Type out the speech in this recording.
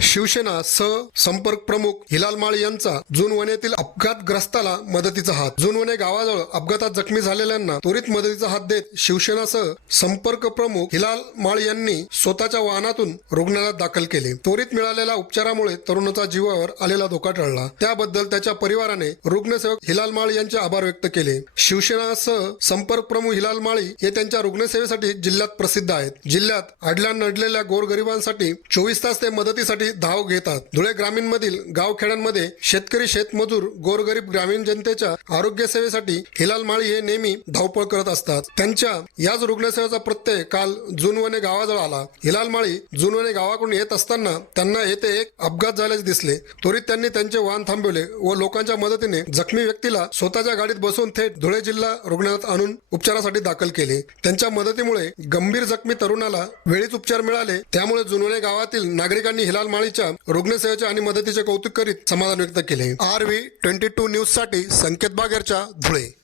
शिवसेना सह संपर्क प्रमुख हिलाल माळ यांचा जुनवण्यातील अपघातग्रस्ताला मदतीचा हात. जुनवणे गावाजवळ अपघातात जखमी झालेल्यांना त्वरित मदतीचा हात देत शिवसेनासह संपर्क प्रमुख हिलाल माळ यांनी स्वतःच्या वाहनातून रुग्णालयात दाखल केले. त्वरित मिळालेल्या उपचारामुळे तरुणाचा जीवावर आलेला धोका टळला. त्याबद्दल त्याच्या परिवाराने रुग्णसेवक हिलाल माळ यांचे आभार व्यक्त केले. शिवसेनासह संपर्क प्रमुख हिलाल माळी हे त्यांच्या रुग्णसेवेसाठी जिल्ह्यात प्रसिद्ध आहेत. जिल्ह्यात अडल्या नडलेल्या गोरगरिबांसाठी चोवीस तास ते मदतीसाठी धाव घेतात. धुळे ग्रामीण मधील गावखेड्यांमध्ये शेतकरी शेतमजूर गोरगरीब ग्रामीण जनतेच्या आरोग्य सेवेसाठी हिलाल माळी हे नेहमी धावपळ करत असतात. त्यांच्या याच रुग्णसेवेचा प्रत्यय काल जुनवणे गावाजवळ आला. हिलाल माळी जुनवणे गावाकडून येत असताना त्यांना येथे एक अपघात झाल्याचे दिसले. त्वरित त्यांनी त्यांचे वाहन थांबवले व लोकांच्या मदतीने जखमी व्यक्तीला स्वतःच्या गाडीत बसवून थेट धुळे जिल्हा रुग्णालयात आणून उपचारासाठी दाखल केले. त्यांच्या मदतीमुळे गंभीर जखमी तरुणाला वेळीच उपचार मिळाले. त्यामुळे जुनवणे गावातील नागरिकांनी हिलाल माळीच्या रुग्णसेवेच्या आणि मदतीचे कौतुक करीत समाधान व्यक्त केले. आर व्ही ट्वेंटी टू न्यूजसाठी संकेत बागेरच्या धुळे.